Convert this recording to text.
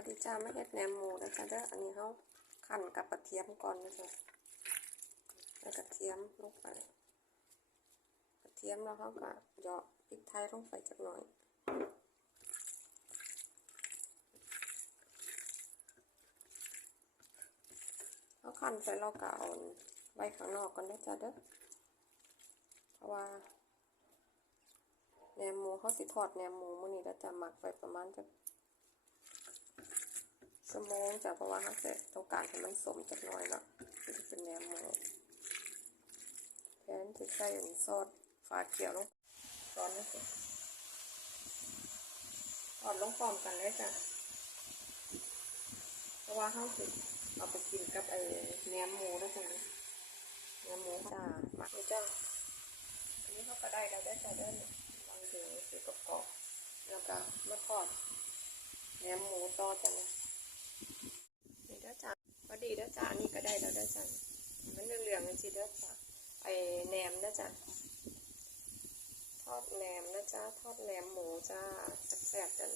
วัสดีจ้าไม่เห็ดแหนมหมูนะจ๊ะเด้ออันนี้เขาคั่นกับกระเทียมก่อนนะจ๊ะแล้วกระเทียมลงไป กระเทียมแล้วเขาก็เหยาะพริกไทยลงไปจักหน่อยเขาคั่นไปเราก็เอาไว้ข้างนอกก่อนนะจ๊ะเด้อเพราะว่าแหนมหมูเขาสิทอดแหนมหมูมื้อนี้แล้วจะหมักไปประมาณจะ ชั่วโมงจ้ะเพราะว่าเขาจะต้องการให้มันสมจักหน่อยเนาะที่จะเป็นแหนมหมูแทนที่ใส่อันนี้ซอสฟ้าเขียวลงซอสนี่สิทอดลงพร้อมกันเลยจ้ะเพราะว่าเขาสิเอาไปกินกับไอ้แหนมหมูแล้วจ้ะแหนมหมูจ้าหมักเลยจ้าอันนี้เขาก็ได้แล้วได้แต่เดินวางเดือคือกรอบๆแล้วก็มะขอดแหนมหมูต่อจังนะนี่เด้อ จ้าพอดีแล้วจ้านี่ก็ได้แล้วเด้วจ้ามันเหลืองๆกันสิเด้วจ้าไอ้แหนมนะจ้าทอดแหนมนะจ้าทอดแหนมหมูจ้าแซ่บๆจ้ะ